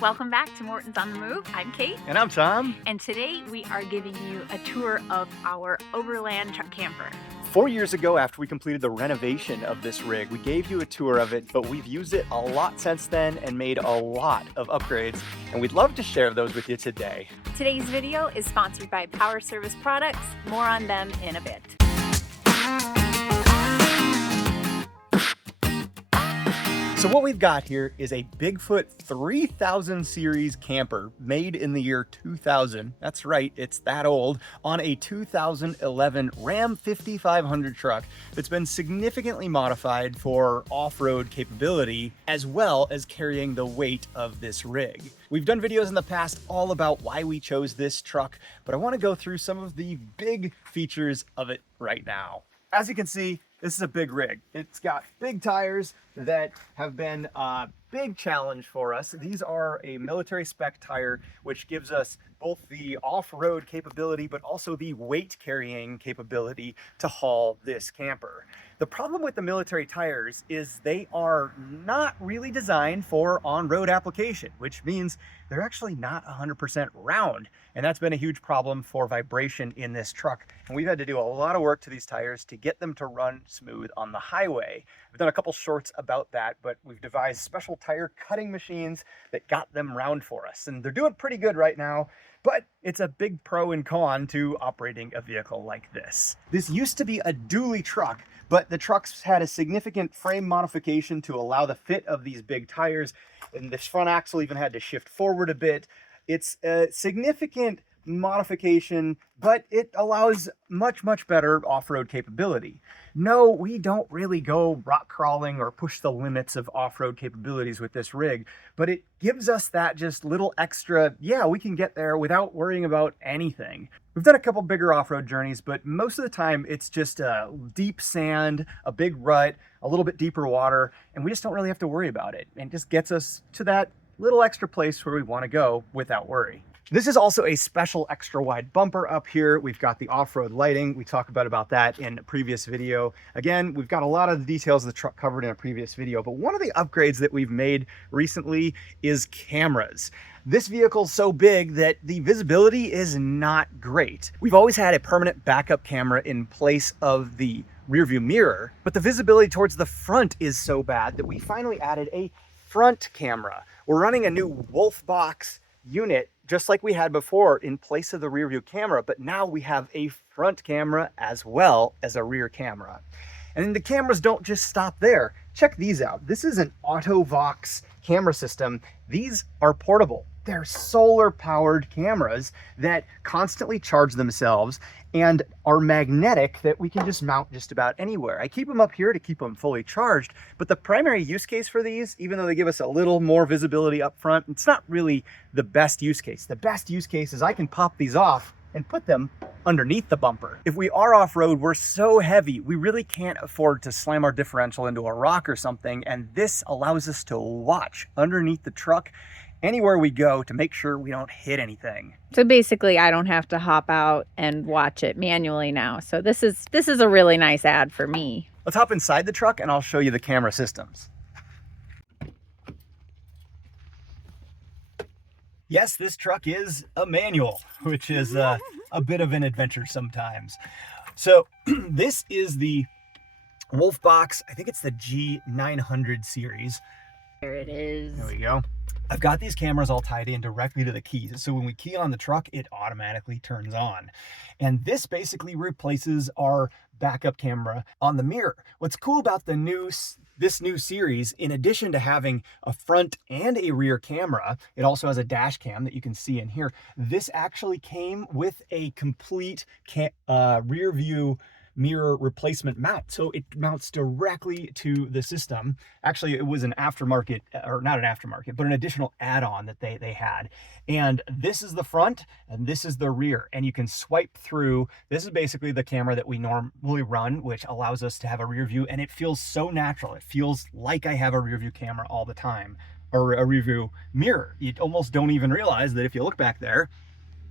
Welcome back to Morton's on the Move. I'm Kate. And I'm Tom. And today we are giving you a tour of our overland truck camper. 4 years ago, after we completed the renovation of this rig, we gave you a tour of it, but we've used it a lot since then and made a lot of upgrades, and we'd love to share those with you today. Today's video is sponsored by Power Service Products. More on them in a bit. So what we've got here is a Bigfoot 3000 series camper made in the year 2000. That's right, it's that old, on a 2011 Ram 5500 truck that's been significantly modified for off-road capability, as well as carrying the weight of this rig. We've done videos in the past all about why we chose this truck, but I want to go through some of the big features of it right now. As you can see, this is a big rig. It's got big tires that have been a big challenge for us. These are a military spec tire, which gives us both the off-road capability, but also the weight carrying capability to haul this camper. The problem with the military tires is they are not really designed for on-road application, which means they're actually not 100% round. And that's been a huge problem for vibration in this truck. And we've had to do a lot of work to these tires to get them to run smooth on the highway. We've done a couple shorts about that, but we've devised special tire cutting machines that got them round for us. And they're doing pretty good right now, but it's a big pro and con to operating a vehicle like this. This used to be a dually truck, but the truck's had a significant frame modification to allow the fit of these big tires, and this front axle even had to shift forward a bit. It's a significant modification, but it allows much better off-road capability. No, we don't really go rock crawling or push the limits of off-road capabilities with this rig, but it gives us that just little extra, yeah, we can get there without worrying about anything. We've done a couple bigger off-road journeys, but most of the time it's just a deep sand, a big rut, a little bit deeper water, and we just don't really have to worry about it. And it just gets us to that little extra place where we want to go without worry. This is also a special extra wide bumper up here. We've got the off-road lighting. We talked about that in a previous video. Again, we've got a lot of the details of the truck covered in a previous video, but one of the upgrades that we've made recently is cameras. This vehicle's so big that the visibility is not great. We've always had a permanent backup camera in place of the rear view mirror, but the visibility towards the front is so bad that we finally added a front camera. We're running a new Wolf box unit just like we had before in place of the rear view camera, but now we have a front camera as well as a rear camera. And the cameras don't just stop there. Check these out. This is an AutoVox camera system. These are portable. They're solar powered cameras that constantly charge themselves and are magnetic that we can just mount just about anywhere. I keep them up here to keep them fully charged, but the primary use case for these, even though they give us a little more visibility up front, it's not really the best use case. The best use case is I can pop these off and put them underneath the bumper. If we are off-road, we're so heavy, we really can't afford to slam our differential into a rock or something, and this allows us to watch underneath the truck anywhere we go to make sure we don't hit anything. So basically I don't have to hop out and watch it manually now. So this is a really nice ad for me. Let's hop inside the truck and I'll show you the camera systems. Yes, this truck is a manual, which is a bit of an adventure sometimes. So this is the Wolf box. I think it's the G900 series. There it is. There we go. I've got these cameras all tied in directly to the keys. So when we key on the truck, it automatically turns on. And this basically replaces our backup camera on the mirror. What's cool about this new series, in addition to having a front and a rear camera, it also has a dash cam that you can see in here. This actually came with a complete rear view mirror replacement mount. So it mounts directly to the system. Actually, it was an aftermarket, or not an aftermarket, but an additional add-on that they had. And this is the front and this is the rear. And you can swipe through. This is basically the camera that we normally run, which allows us to have a rear view. And it feels so natural. It feels like I have a rear view camera all the time, or a rear view mirror. You almost don't even realize that if you look back there,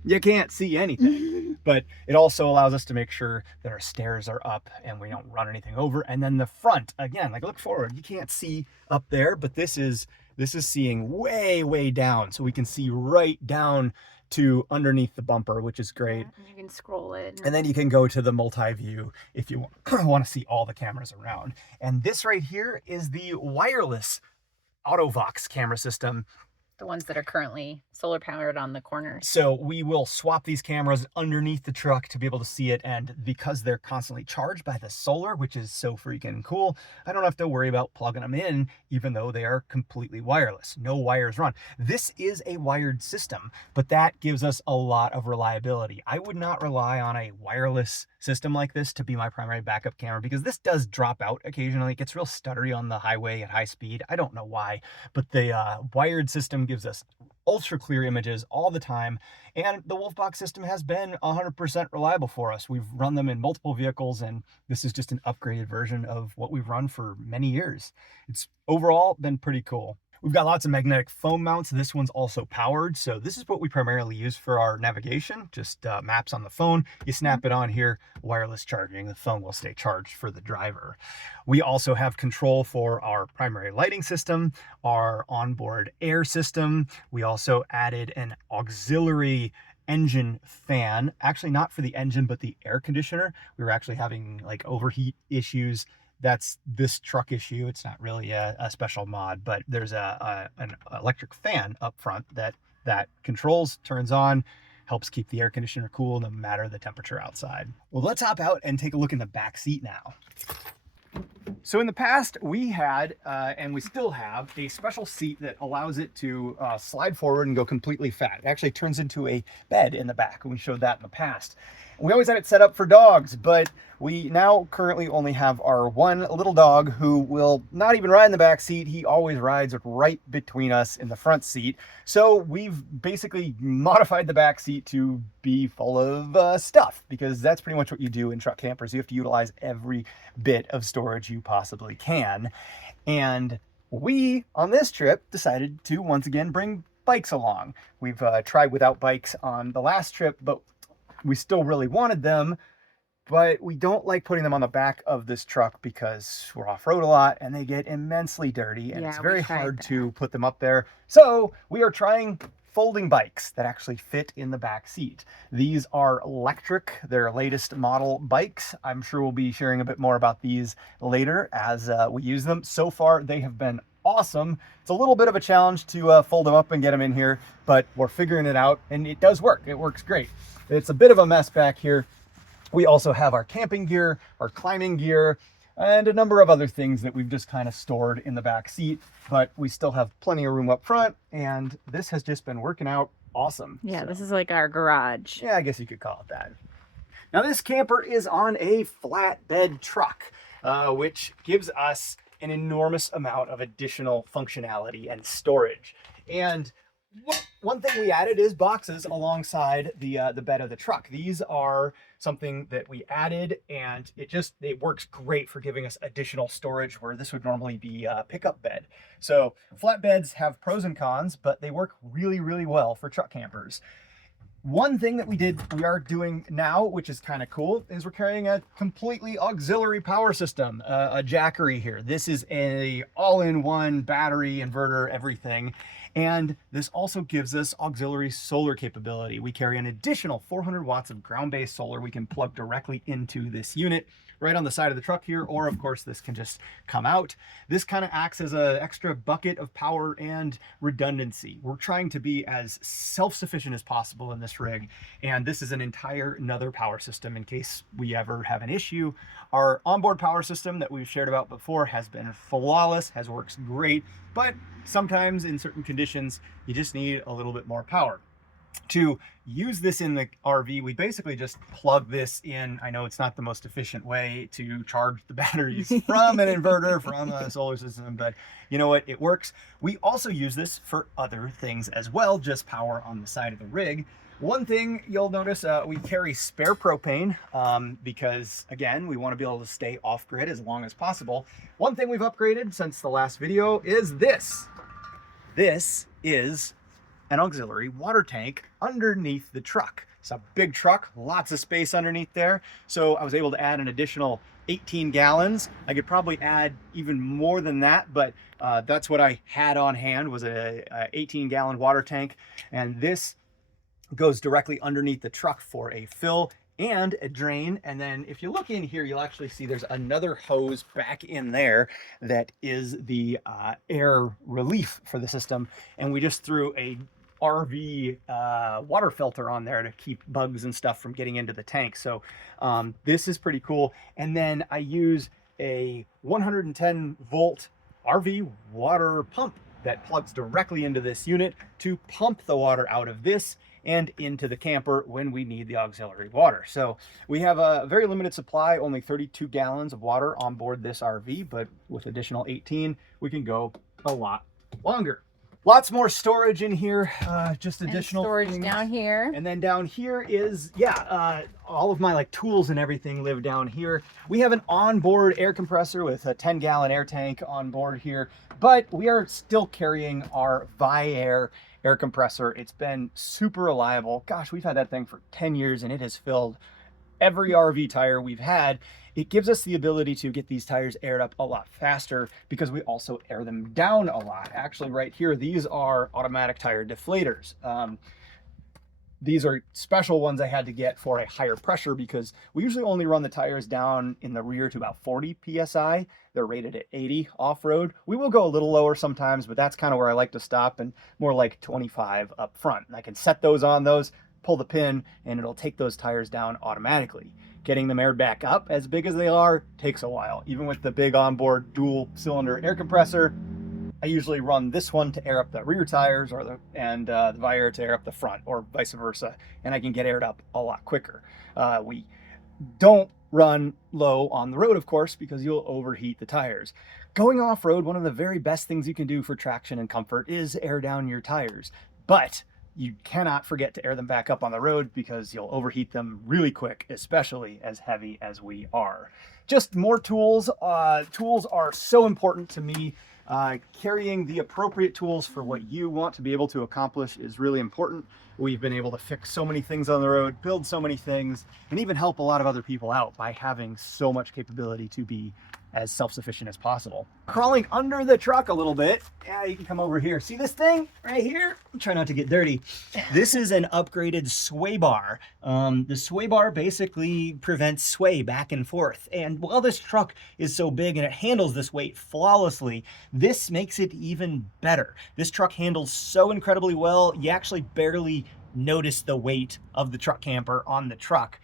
you can't see anything. But it also allows us to make sure that our stairs are up and we don't run anything over. And then the front, again, like look forward, you can't see up there, but this is This is seeing way, way down. So we can see right down to underneath the bumper, which is great. Yeah, and you can scroll it. And then you can go to the multi-view if you want to see all the cameras around. And this right here is the wireless AutoVox camera system. The ones that are currently solar powered on the corners. So we will swap these cameras underneath the truck to be able to see it. And because they're constantly charged by the solar, which is so freaking cool, I don't have to worry about plugging them in, even though they are completely wireless. No wires run. This is a wired system, but that gives us a lot of reliability. I would not rely on a wireless system like this to be my primary backup camera, because this does drop out occasionally. It gets real stuttery on the highway at high speed. I don't know why, but the wired system gives us ultra clear images all the time, and the Wolfbox system has been 100% reliable for us. We've run them in multiple vehicles, and this is just an upgraded version of what we've run for many years. It's overall been pretty cool. We've got lots of magnetic foam mounts. This one's also powered. So this is what we primarily use for our navigation, just maps on the phone. You snap it on here, wireless charging. The phone will stay charged for the driver. We also have control for our primary lighting system, our onboard air system. We also added an auxiliary engine fan, actually not for the engine, but the air conditioner. We were actually having like overheat issues. That's this truck issue. It's not really a special mod, but there's an electric fan up front that controls, turns on, helps keep the air conditioner cool no matter the temperature outside. Well, let's hop out and take a look in the back seat now. So in the past, we had, and we still have, a special seat that allows it to slide forward and go completely fat. It actually turns into a bed in the back, and we showed that in the past. We always had it set up for dogs, but we now currently only have our one little dog who will not even ride in the back seat. He always rides right between us in the front seat. So we've basically modified the back seat to be full of stuff, because that's pretty much what you do in truck campers. You have to utilize every bit of storage you possibly can. And we, on this trip, decided to once again bring bikes along. We've tried without bikes on the last trip, but we still really wanted them, but we don't like putting them on the back of this truck because we're off-road a lot and they get immensely dirty, and it's very hard to put them up there. So we are trying folding bikes that actually fit in the back seat. These are electric, their latest model bikes. I'm sure we'll be sharing a bit more about these later as we use them. So far, they have been awesome. It's a little bit of a challenge to fold them up and get them in here, but we're figuring it out, and it does work. It works great. It's a bit of a mess back here. We also have our camping gear, our climbing gear, and a number of other things that we've just kind of stored in the back seat, but we still have plenty of room up front, and this has just been working out awesome. Yeah, so this is like our garage. Yeah, I guess you could call it that. Now this camper is on a flatbed truck, which gives us an enormous amount of additional functionality and storage. And one thing we added is boxes alongside the bed of the truck. These are something that we added, and it works great for giving us additional storage where this would normally be a pickup bed. So flatbeds have pros and cons, but they work really, really well for truck campers. One thing that we are doing now, which is kind of cool, is we're carrying a completely auxiliary power system, a Jackery here. This is a all-in-one battery, inverter, everything. And this also gives us auxiliary solar capability. We carry an additional 400 watts of ground-based solar we can plug directly into this unit right on the side of the truck here, or of course this can just come out. This kind of acts as an extra bucket of power and redundancy. We're trying to be as self-sufficient as possible in this rig, and this is another power system in case we ever have an issue. Our onboard power system that we've shared about before has been flawless, works great, but sometimes in certain conditions you just need a little bit more power. To use this in the RV, we basically just plug this in. I know it's not the most efficient way to charge the batteries from an inverter, from a solar system, but you know what? It works. We also use this for other things as well, just power on the side of the rig. One thing you'll notice, we carry spare propane because, again, we want to be able to stay off-grid as long as possible. One thing we've upgraded since the last video is this. This is an auxiliary water tank underneath the truck. It's a big truck, lots of space underneath there. So I was able to add an additional 18 gallons. I could probably add even more than that, but that's what I had on hand, was a 18-gallon water tank. And this goes directly underneath the truck for a fill and a drain. And then if you look in here, you'll actually see there's another hose back in there that is the air relief for the system. And we just threw a RV water filter on there to keep bugs and stuff from getting into the tank. So this is pretty cool. And then I use a 110 volt RV water pump that plugs directly into this unit to pump the water out of this and into the camper when we need the auxiliary water. So we have a very limited supply, only 32 gallons of water on board this RV, but with additional 18, we can go a lot longer. Lots more storage in here, just additional storage things down here. And then down here is, all of my like tools and everything live down here. We have an onboard air compressor with a 10-gallon air tank on board here, but we are still carrying our Viair air compressor. It's been super reliable. Gosh, we've had that thing for 10 years and it has filled every RV tire we've had. It gives us the ability to get these tires aired up a lot faster because we also air them down a lot. Actually, right here, these are automatic tire deflators. These are special ones I had to get for a higher pressure because we usually only run the tires down in the rear to about 40 PSI. They're rated at 80 off-road. We will go a little lower sometimes, but that's kind of where I like to stop, and more like 25 up front. And I can set those on those, pull the pin, and it'll take those tires down automatically. Getting them aired back up as big as they are takes a while. Even with the big onboard dual cylinder air compressor, I usually run this one to air up the rear tires or the Viair to air up the front, or vice versa, and I can get aired up a lot quicker. We don't run low on the road, of course, because you'll overheat the tires. Going off-road, one of the very best things you can do for traction and comfort is air down your tires, but you cannot forget to air them back up on the road because you'll overheat them really quick, especially as heavy as we are. Just more tools. Tools are so important to me. Carrying the appropriate tools for what you want to be able to accomplish is really important. We've been able to fix so many things on the road, build so many things, and even help a lot of other people out by having so much capability to be as self-sufficient as possible. Crawling under the truck a little bit. Yeah, you can come over here. See this thing right here? Try not to get dirty. This is an upgraded sway bar. The sway bar basically prevents sway back and forth. And while this truck is so big and it handles this weight flawlessly, this makes it even better. This truck handles so incredibly well, you actually barely notice the weight of the truck camper on the truck.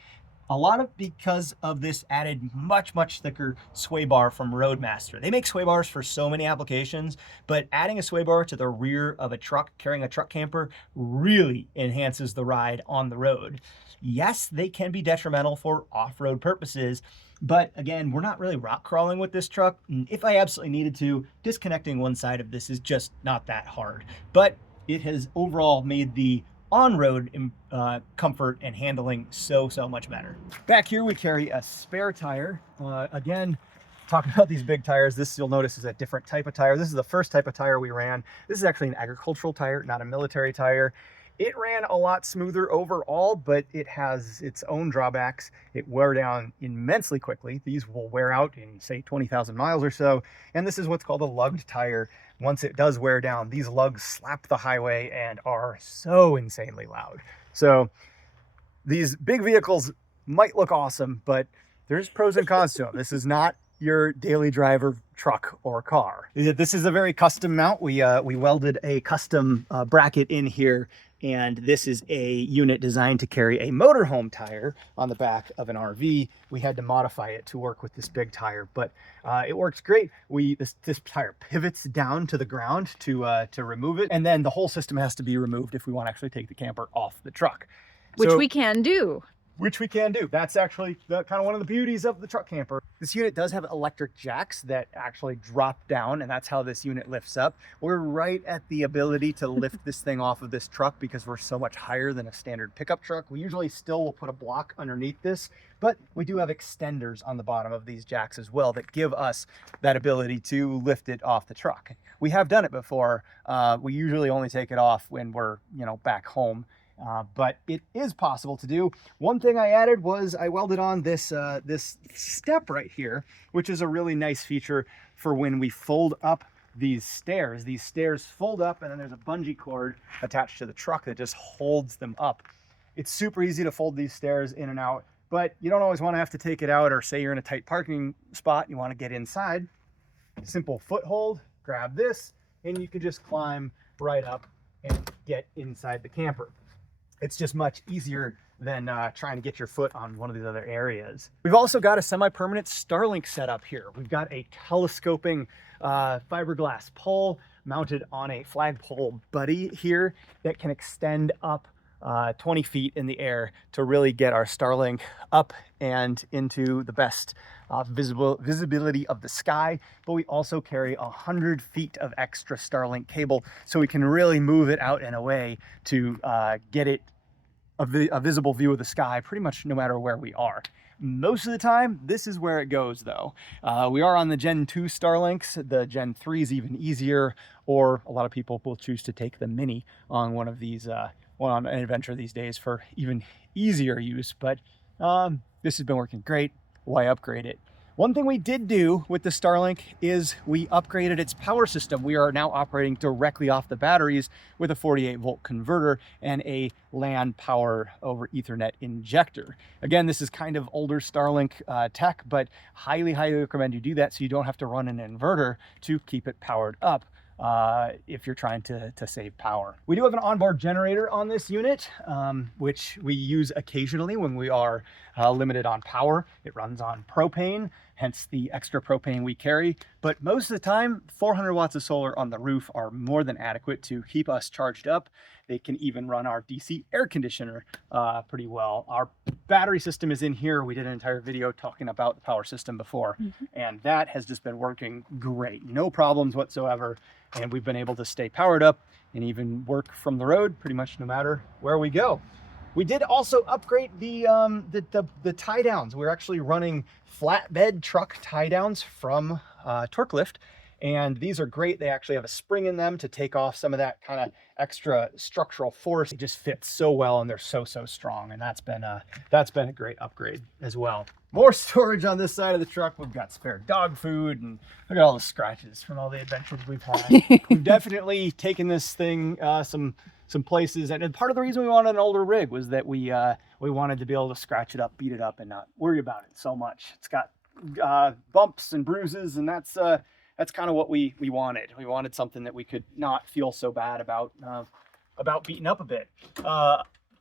A lot of because of this added much thicker sway bar from Roadmaster. They make sway bars for so many applications, but adding a sway bar to the rear of a truck carrying a truck camper really enhances the ride on the road. Yes, they can be detrimental for off-road purposes, but again, we're not really rock crawling with this truck. If I absolutely needed to, disconnecting one side of this is just not that hard. But it has overall made the on-road comfort and handling so much better. Back here we carry a spare tire. Again, talking about these big tires, this you'll notice is a different type of tire. This is the first type of tire we ran. This is actually an agricultural tire, not a military tire. It ran a lot smoother overall, but it has its own drawbacks. It wear down immensely quickly. These will wear out in, say, 20,000 miles or so. And this is what's called a lugged tire. Once it does wear down, these lugs slap the highway and are so insanely loud. So these big vehicles might look awesome, but there's pros and cons to them. This is not your daily driver truck or car. This is a very custom mount. We welded a custom bracket in here, and this is a unit designed to carry a motorhome tire on the back of an RV. We had to modify it to work with this big tire, but it works great. This tire pivots down to the ground to remove it, and then the whole system has to be removed if we want to actually take the camper off the truck. Which we can do. Which we can do. That's actually kind of one of the beauties of the truck camper. This unit does have electric jacks that actually drop down, and that's how this unit lifts up. We're right at the ability to lift this thing off of this truck because we're so much higher than a standard pickup truck. We usually still will put a block underneath this, but we do have extenders on the bottom of these jacks as well that give us that ability to lift it off the truck. We have done it before. We usually only take it off when we're, back home. but it is possible to do. One thing I added was I welded on this this step right here, which is a really nice feature for when we fold up these stairs. These stairs fold up, and then there's a bungee cord attached to the truck that just holds them up. It's super easy to fold these stairs in and out, but you don't always want to have to take it out, or say you're in a tight parking spot, you want to get inside. Simple foothold, grab this, and you can just climb right up and get inside the camper. It's just much easier than trying to get your foot on one of these other areas. We've also got a semi-permanent Starlink setup here. We've got a telescoping fiberglass pole mounted on a flagpole buddy here that can extend up 20 feet in the air to really get our Starlink up and into the best visibility of the sky. But we also carry 100 feet of extra Starlink cable, so we can really move it out and away to get it a visible view of the sky pretty much no matter where we are. Most of the time, this is where it goes though. We are on the Gen 2 Starlinks. The Gen 3 is even easier, or a lot of people will choose to take the Mini on one of these on an adventure these days for even easier use. But this has been working great. Why upgrade it? One thing we did do with the Starlink is we upgraded its power system. We are now operating directly off the batteries with a 48-volt converter and a LAN power over Ethernet injector. Again, this is kind of older Starlink tech, but highly recommend you do that so you don't have to run an inverter to keep it powered up if you're trying to save power. We do have an onboard generator on this unit, which we use occasionally when we are limited on power. It runs on propane, hence the extra propane we carry. But most of the time, 400 watts of solar on the roof are more than adequate to keep us charged up. They can even run our DC air conditioner pretty well. Our battery system is in here. We did an entire video talking about the power system before, and that has just been working great. No problems whatsoever. And we've been able to stay powered up and even work from the road pretty much no matter where we go. We did also upgrade the tie downs. We're actually running flatbed truck tie downs from Torque Lift, and these are great. They actually have a spring in them to take off some of that kind of extra structural force. It just fits so well, and they're so strong, and that's been a great upgrade as well. More storage on this side of the truck. We've got spare dog food, and look at all the scratches from all the adventures we've had. We've definitely taken this thing some places, and part of the reason we wanted an older rig was that we wanted to be able to scratch it up, beat it up, and not worry about it so much. It's got bumps and bruises, and that's kind of what we wanted. We wanted something that we could not feel so bad about beating up a bit.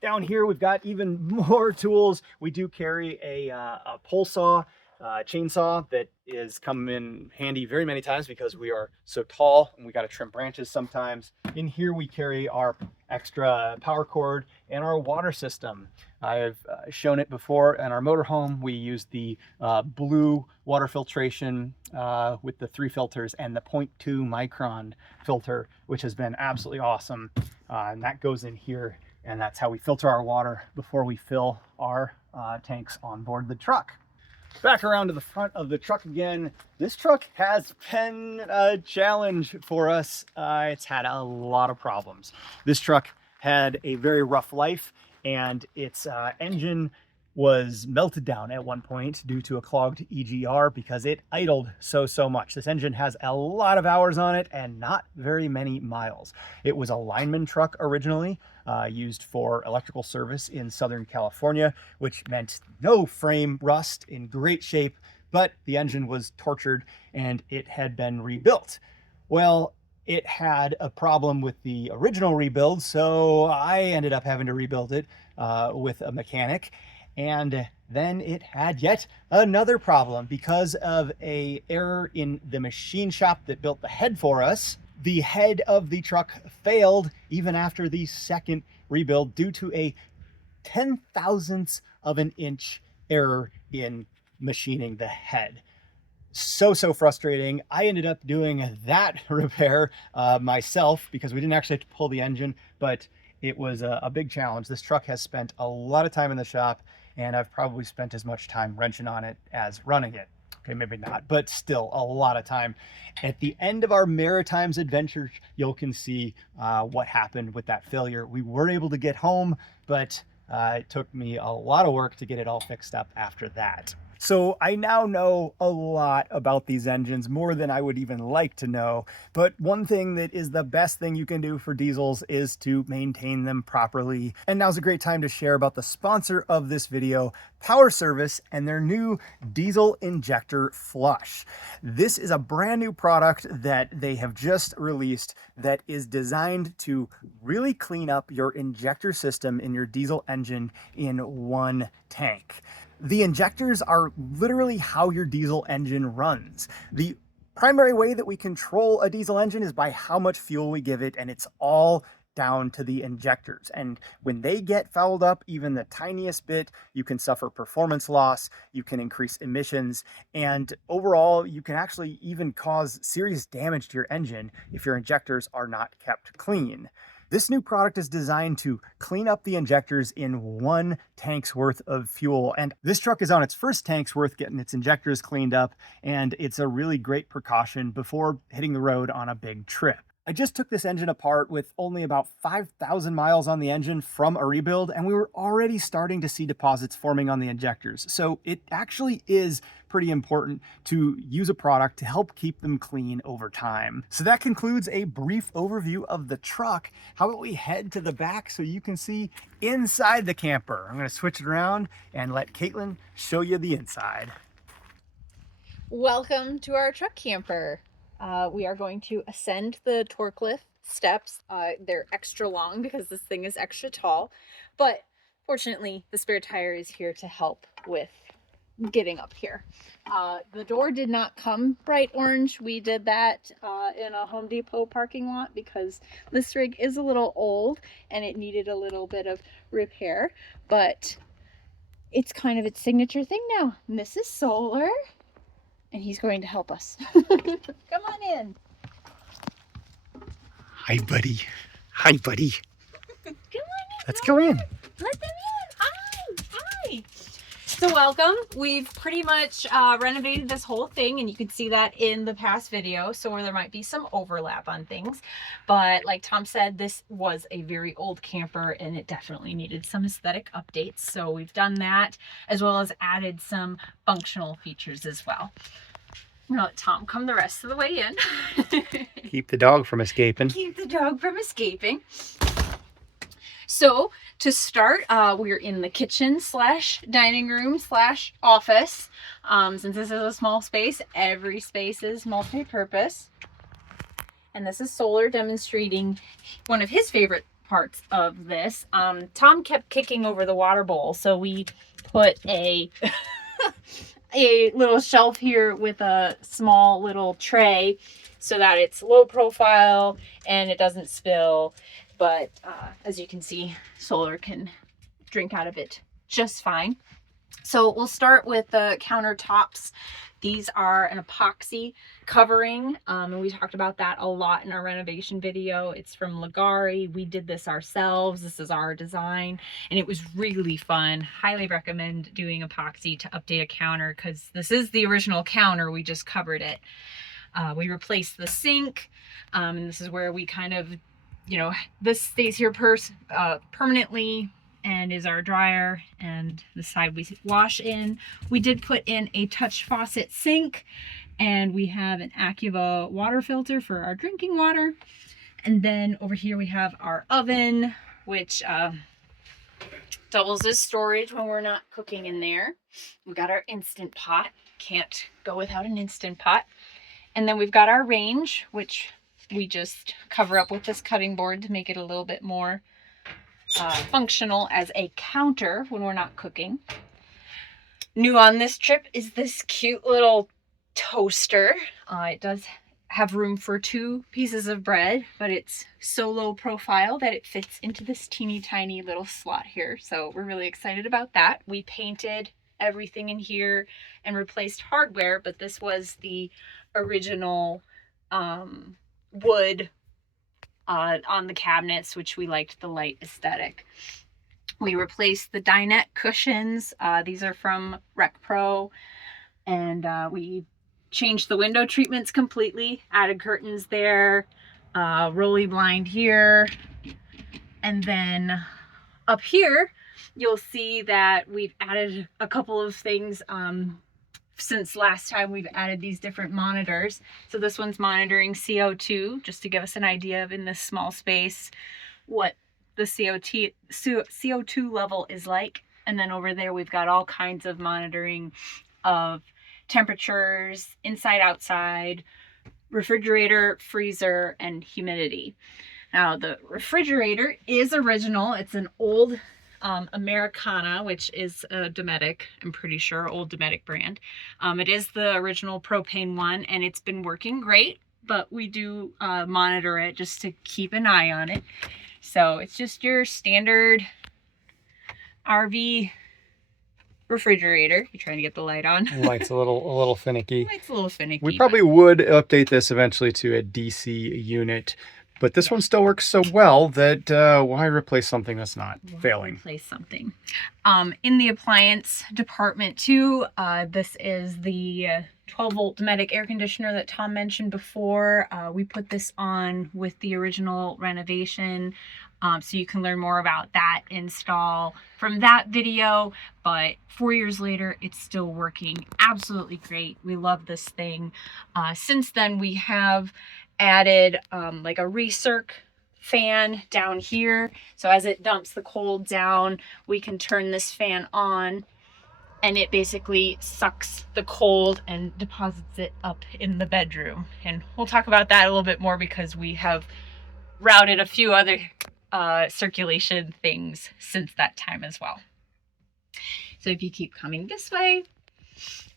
Down here, we've got even more tools. We do carry a pole saw, chainsaw that is come in handy very many times because we are so tall and we got to trim branches sometimes. In here, we carry our extra power cord and our water system. I've shown it before in our motorhome. We use the blue water filtration with the 3 filters and the 0.2 micron filter, which has been absolutely awesome. And that goes in here, and that's how we filter our water before we fill our tanks on board the truck. Back around to the front of the truck again. This truck has been a challenge for us. It's had a lot of problems. This truck had a very rough life, and its engine was melted down at one point due to a clogged EGR because it idled so much. This engine has a lot of hours on it and not very many miles. It was a lineman truck originally, used for electrical service in Southern California, which meant no frame rust, in great shape, but the engine was tortured and it had been rebuilt. Well, it had a problem with the original rebuild, so I ended up having to rebuild it with a mechanic. And then it had yet another problem because of an error in the machine shop that built the head for us. The head of the truck failed even after the second rebuild due to a 0.010 of an inch error in machining the head. So frustrating. I ended up doing that repair myself because we didn't actually have to pull the engine, but it was a big challenge. This truck has spent a lot of time in the shop, and I've probably spent as much time wrenching on it as running it. okay, maybe not, but still a lot of time. At the end of our Maritimes adventure, you can see what happened with that failure. We were able to get home, but it took me a lot of work to get it all fixed up after that. So I now know a lot about these engines, more than I would even like to know. But one thing that is the best thing you can do for diesels is to maintain them properly. And now's a great time to share about the sponsor of this video, Power Service, and their new diesel injector flush. This is a brand new product that they have just released that is designed to really clean up your injector system in your diesel engine in one tank. The injectors are literally how your diesel engine runs. The primary way that we control a diesel engine is by how much fuel we give it, and it's all down to the injectors. And when they get fouled up even the tiniest bit, you can suffer performance loss, you can increase emissions, and overall you can actually even cause serious damage to your engine if your injectors are not kept clean. This new product is designed to clean up the injectors in one tank's worth of fuel. And this truck is on its first tank's worth getting its injectors cleaned up. And it's a really great precaution before hitting the road on a big trip. I just took this engine apart with only about 5,000 miles on the engine from a rebuild, and we were already starting to see deposits forming on the injectors. So it actually is pretty important to use a product to help keep them clean over time. So that concludes a brief overview of the truck. How about we head to the back so you can see inside the camper? I'm going to switch it around and let Caitlin show you the inside. Welcome to our truck camper. We are going to ascend the torque lift steps. They're extra long because this thing is extra tall, but fortunately the spare tire is here to help with getting up here. The door did not come bright orange. We did that in a Home Depot parking lot because this rig is a little old and it needed a little bit of repair, but it's kind of its signature thing now. And this is Solar, and he's going to help us. Come on in. Hi, buddy. Hi, buddy. Come on in. Let's go in. Let them in. Hi. So welcome. We've pretty much renovated this whole thing, and you can see that in the past video, so where there might be some overlap on things. But like Tom said, this was a very old camper and it definitely needed some aesthetic updates. So we've done that, as well as added some functional features as well. I'm gonna let Tom come the rest of the way in. Keep the dog from escaping. Keep the dog from escaping. So to start, we're in the kitchen / dining room / office. Since this is a small space, every space is multi-purpose. And this is Solar demonstrating one of his favorite parts of this. Tom kept kicking over the water bowl, so we put a a little shelf here with a small little tray so that it's low profile and it doesn't spill. But as you can see, Solar can drink out of it just fine. So we'll start with the countertops. These are an epoxy covering, and we talked about that a lot in our renovation video. It's from Ligari. We did this ourselves. This is our design, and it was really fun. Highly recommend doing epoxy to update a counter because this is the original counter. We just covered it. We replaced the sink, and this is where we kind of, you know, this stays here permanently and is our dryer, and the side we wash in. We did put in a touch faucet sink, and we have an Activa water filter for our drinking water. And then over here we have our oven, which doubles as storage when we're not cooking in there. We've got our Instant Pot. Can't go without an Instant Pot. And then we've got our range, which we just cover up with this cutting board to make it a little bit more functional as a counter when we're not cooking. New on this trip is this cute little toaster. It does have room for 2 pieces of bread, but it's so low profile that it fits into this teeny tiny little slot here. So we're really excited about that. We painted everything in here and replaced hardware, but this was the original wood on the cabinets, which we liked the light aesthetic. We replaced the dinette cushions. These are from Rec Pro. And we changed the window treatments completely, added curtains there, rolly blind here. And then up here, you'll see that we've added a couple of things since last time. We've added these different monitors. So this one's monitoring CO2, just to give us an idea of in this small space what the CO2 level is like. And then over there, we've got all kinds of monitoring of temperatures, inside, outside, refrigerator, freezer, and humidity. Now, the refrigerator is original. It's an old Americana, which is a Dometic, I'm pretty sure, old Dometic brand. It is the original propane one, and it's been working great, but we do monitor it just to keep an eye on it. So it's just your standard RV refrigerator. You're trying to get the light on. Light's a little finicky. Light's a little finicky. We probably would update this eventually to a DC unit, but this one still works so well that why replace something that's not failing? Replace something. In the appliance department too, this is the 12-volt Dometic air conditioner that Tom mentioned before. We put this on with the original renovation, so you can learn more about that install from that video. But 4 years later, it's still working absolutely great. We love this thing. Since then, we have added like a recirc fan down here. So as it dumps the cold down, we can turn this fan on, and it basically sucks the cold and deposits it up in the bedroom. And we'll talk about that a little bit more because we have routed a few other circulation things since that time as well. So if you keep coming this way,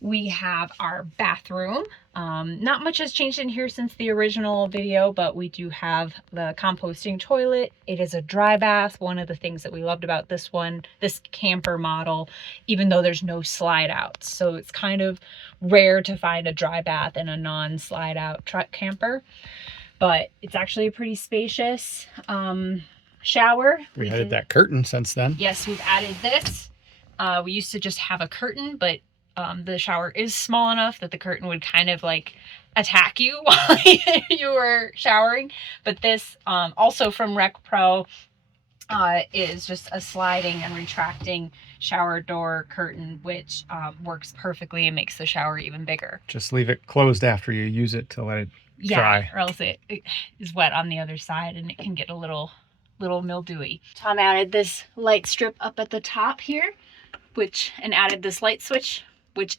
we have our bathroom. Not much has changed in here since the original video, but we do have the composting toilet. It is a dry bath. One of the things that we loved about this one, this camper model, even though there's no slide out. So it's kind of rare to find a dry bath in a non-slide out truck camper, but it's actually a pretty spacious shower. We added that curtain since then. Yes, we've added this. We used to just have a curtain, but the shower is small enough that the curtain would kind of like attack you while you were showering. But this, also from Rec Pro, is just a sliding and retracting shower door curtain, which works perfectly and makes the shower even bigger. Just leave it closed after you use it to let it dry. Or else it is wet on the other side and it can get a little mildewy. Tom added this light strip up at the top here, and added this light switch, which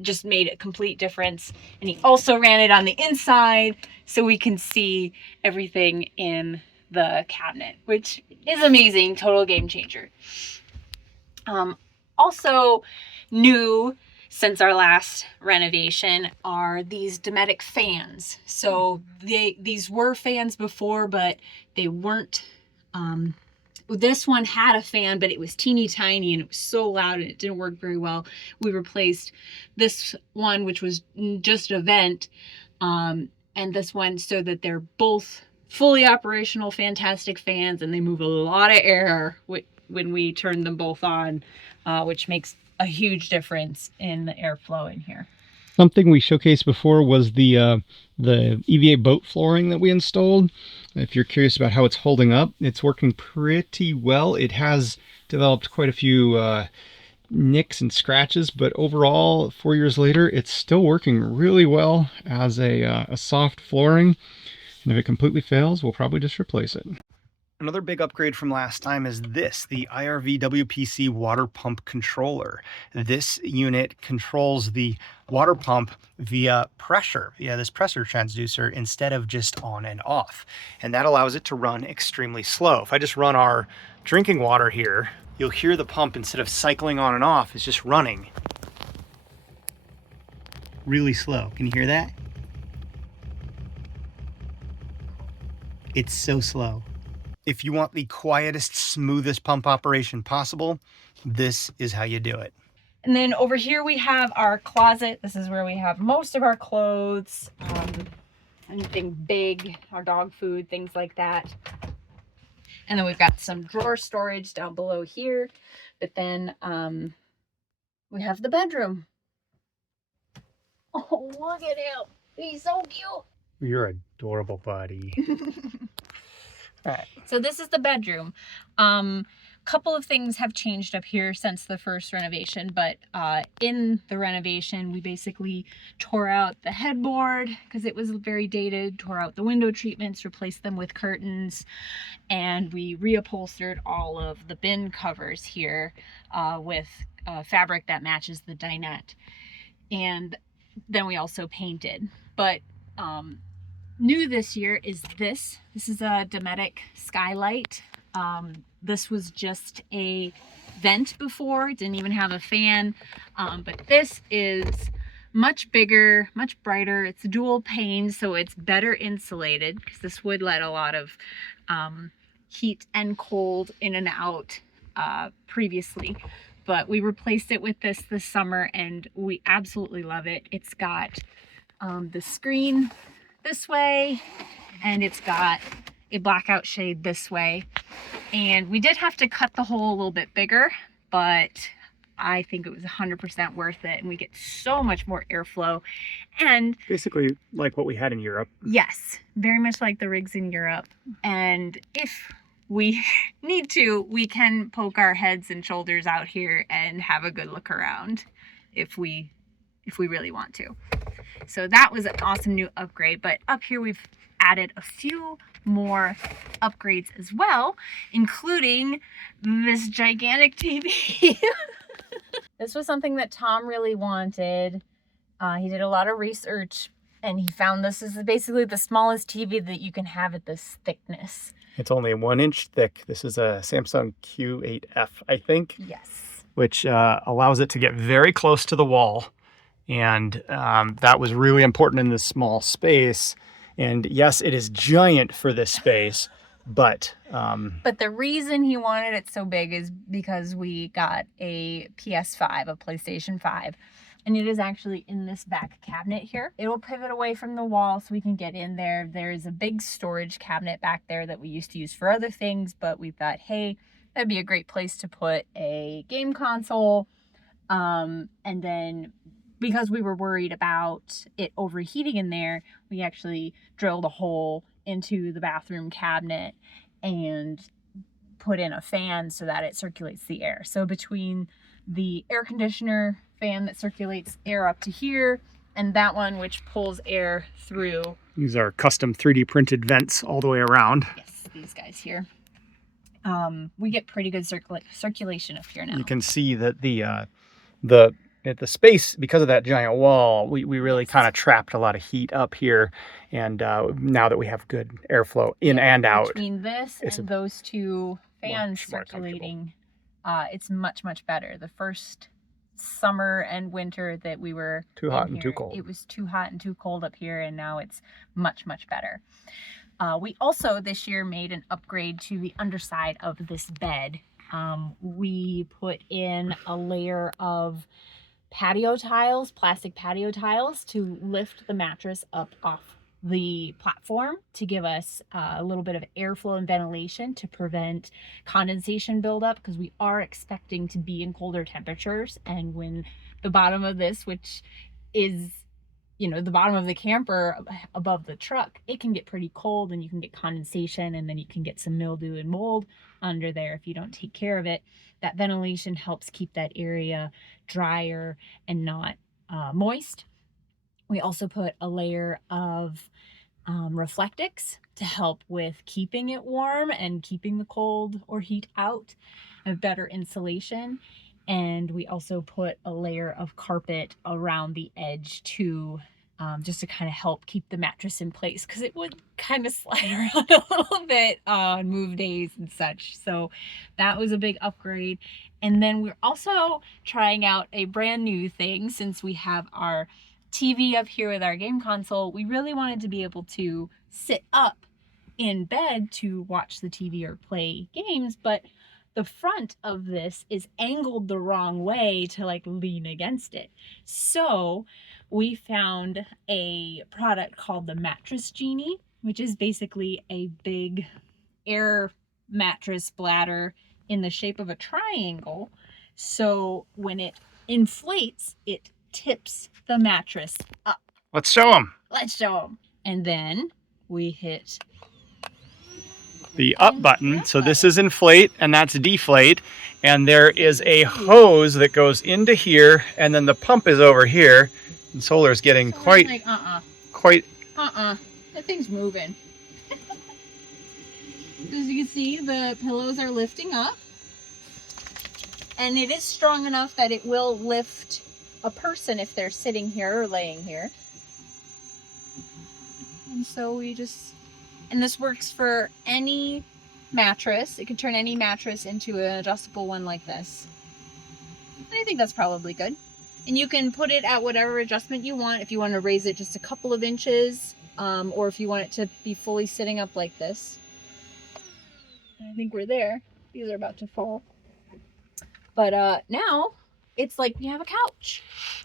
just made a complete difference. And he also ran it on the inside so we can see everything in the cabinet, which is amazing. Total game changer. Also new since our last renovation are these Dometic fans. So these were fans before, but they weren't, this one had a fan, but it was teeny tiny and it was so loud and it didn't work very well. We replaced this one, which was just a vent, and this one, so that they're both fully operational, fantastic fans, and they move a lot of air when we turn them both on, which makes a huge difference in the airflow in here. Something we showcased before was the EVA boat flooring that we installed. If you're curious about how it's holding up, it's working pretty well. It has developed quite a few nicks and scratches, but overall, 4 years later, it's still working really well as a soft flooring. And if it completely fails, we'll probably just replace it. Another big upgrade from last time is this, the IRV WPC water pump controller. This unit controls the water pump via pressure, via this pressure transducer, instead of just on and off. And that allows it to run extremely slow. If I just run our drinking water here, you'll hear the pump, instead of cycling on and off, is just running really slow. Can you hear that? It's so slow. If you want the quietest, smoothest pump operation possible, this is how you do it. And then over here we have our closet. This is where we have most of our clothes, anything big, our dog food, things like that. And then we've got some drawer storage down below here. But then we have the bedroom. Oh, look at him. He's so cute. You're adorable, buddy. All right. So this is the bedroom. Couple of things have changed up here since the first renovation, but in the renovation, we basically tore out the headboard because it was very dated, tore out the window treatments, replaced them with curtains, and we reupholstered all of the bin covers here with fabric that matches the dinette. And then we also painted. But new this year is this. This is a Dometic skylight. This was just a vent before. It didn't even have a fan. But this is much bigger, much brighter. It's dual pane, so it's better insulated because this would let a lot of heat and cold in and out previously. But we replaced it with this summer and we absolutely love it. It's got the screen this way and it's got a blackout shade this way. And we did have to cut the hole a little bit bigger, but I think it was 100% worth it. And we get so much more airflow. And basically like what we had in Europe. Yes, very much like the rigs in Europe. And if we need to, we can poke our heads and shoulders out here and have a good look around if we really want to. So that was an awesome new upgrade. But up here we've added a few more upgrades as well, including this gigantic TV. This was something that Tom really wanted. He did a lot of research and he found this is basically the smallest TV that you can have at this thickness. It's only 1 inch thick. This is a Samsung Q8F, I think. Yes. Which allows it to get very close to the wall. And that was really important in this small space. And yes, it is giant for this space, but the reason he wanted it so big is because we got a PS5, a PlayStation 5, and it is actually in this back cabinet here. It will pivot away from the wall so we can get in there. There is a big storage cabinet back there that we used to use for other things, but we thought, hey, that'd be a great place to put a game console. And then because we were worried about it overheating in there, we actually drilled a hole into the bathroom cabinet and put in a fan so that it circulates the air. So between the air conditioner fan that circulates air up to here and that one which pulls air through. These are custom 3D printed vents all the way around. Yes, these guys here. We get pretty good circulation up here now. You can see that the space, because of that giant wall, we really kind of trapped a lot of heat up here. And now that we have good airflow in and out. Between this and those two fans circulating, it's much, much better. The first summer and winter that we were too hot and too cold. It was too hot and too cold up here, and now it's much, much better. We also this year made an upgrade to the underside of this bed. We put in a layer of patio tiles, plastic patio tiles, to lift the mattress up off the platform to give us a little bit of airflow and ventilation to prevent condensation buildup, because we are expecting to be in colder temperatures. And when the bottom of this, which is, you know, the bottom of the camper above the truck, it can get pretty cold and you can get condensation, and then you can get some mildew and mold under there if you don't take care of it. That ventilation helps keep that area drier and not moist. We also put a layer of Reflectix to help with keeping it warm and keeping the cold or heat out, and better insulation. And we also put a layer of carpet around the edge to just to kind of help keep the mattress in place, because it would kind of slide around a little bit on move days and such. So that was a big upgrade. And then we're also trying out a brand new thing. Since we have our TV up here with our game console, we really wanted to be able to sit up in bed to watch the TV or play games, but the front of this is angled the wrong way to like lean against it. So we found a product called the Mattress Genie, which is basically a big air mattress bladder in the shape of a triangle. So when it inflates, it tips the mattress up. Let's show them. Let's show them. And then we hit The up button. So this is inflate and that's deflate. And there is a hose that goes into here, and then the pump is over here. And Solar's getting quite. That thing's moving. As you can see, the pillows are lifting up. And it is strong enough that it will lift a person if they're sitting here or laying here. And so and this works for any mattress. It can turn any mattress into an adjustable one like this. And I think that's probably good. And you can put it at whatever adjustment you want. If you want to raise it just a couple of inches, or if you want it to be fully sitting up like this. And I think we're there. These are about to fall. But now it's like we have a couch.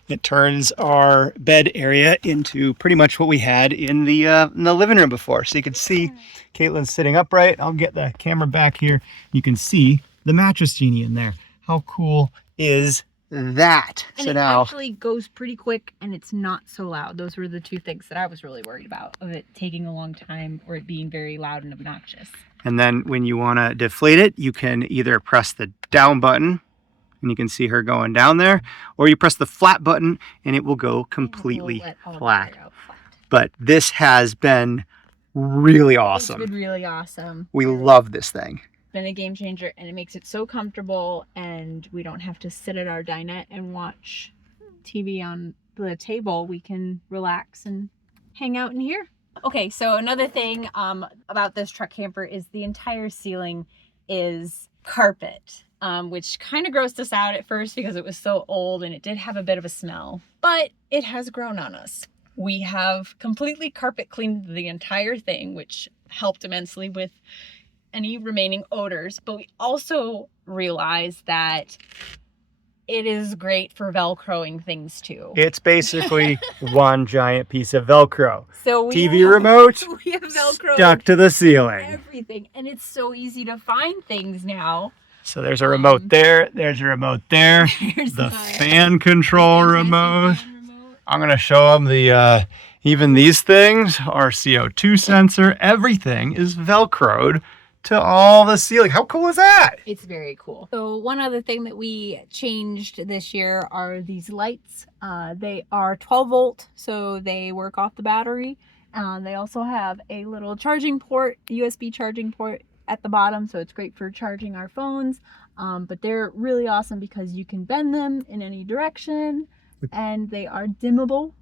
It turns our bed area into pretty much what we had in the living room before. So you can see Caitlin's sitting upright. I'll get the camera back here. You can see the mattress genie in there. How cool is that? And so it now actually goes pretty quick and it's not so loud. Those were the two things that I was really worried about, of it taking a long time or it being very loud and obnoxious. And then when you want to deflate it, you can either press the down button, and you can see her going down there, or you press the flat button and it will go completely flat. But this has been really awesome. It's been really awesome. We love this thing. It's been a game changer, and it makes it so comfortable, and we don't have to sit at our dinette and watch TV on the table. We can relax and hang out in here. Okay, so another thing about this truck camper is the entire ceiling is carpet. Which kind of grossed us out at first because it was so old and it did have a bit of a smell, but it has grown on us. We have completely carpet cleaned the entire thing, which helped immensely with any remaining odors, but we also realized that it is great for Velcroing things too. It's basically one giant piece of Velcro. So TV remote we have Velcro stuck to the ceiling. Everything, and it's so easy to find things now. So there's a remote there, there's a remote there, the fan control remote. I'm going to show them the, even these things, our CO2 sensor, everything is Velcroed to all the ceiling. How cool is that? It's very cool. So one other thing that we changed this year are these lights. They are 12 volt, so they work off the battery. They also have a little charging port, USB charging port at the bottom, so it's great for charging our phones. But they're really awesome because you can bend them in any direction, and they are dimmable.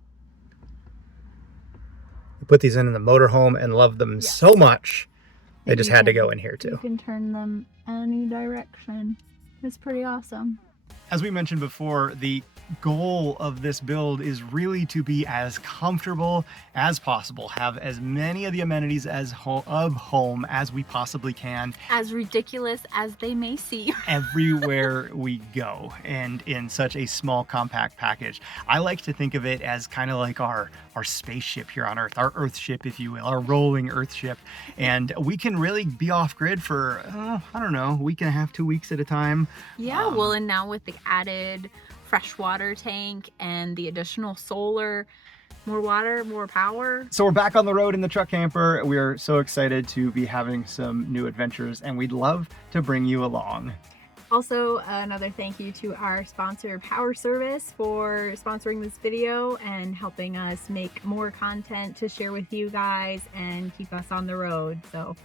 We put these in the motorhome and love them so much. They just had to go in here too. You can turn them any direction. It's pretty awesome. As we mentioned before, the goal of this build is really to be as comfortable as possible, have as many of the amenities of home as we possibly can. As ridiculous as they may seem. Everywhere we go, and in such a small compact package. I like to think of it as kind of like our spaceship here on Earth, our Earth ship, if you will, our rolling Earth ship. And we can really be off grid for, I don't know, a week and a half, 2 weeks at a time. Yeah, well, and now with the added freshwater tank and the additional solar, more water, more power. So we're back on the road in the truck camper. We're so excited to be having some new adventures, and we'd love to bring you along. Also, another thank you to our sponsor, Power Service, for sponsoring this video and helping us make more content to share with you guys and keep us on the road. So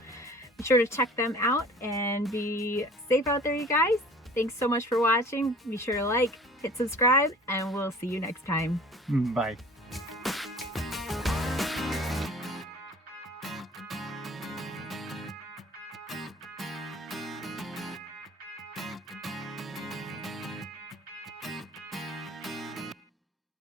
be sure to check them out and be safe out there, you guys. Thanks so much for watching. Be sure to like, hit subscribe, and we'll see you next time. Bye.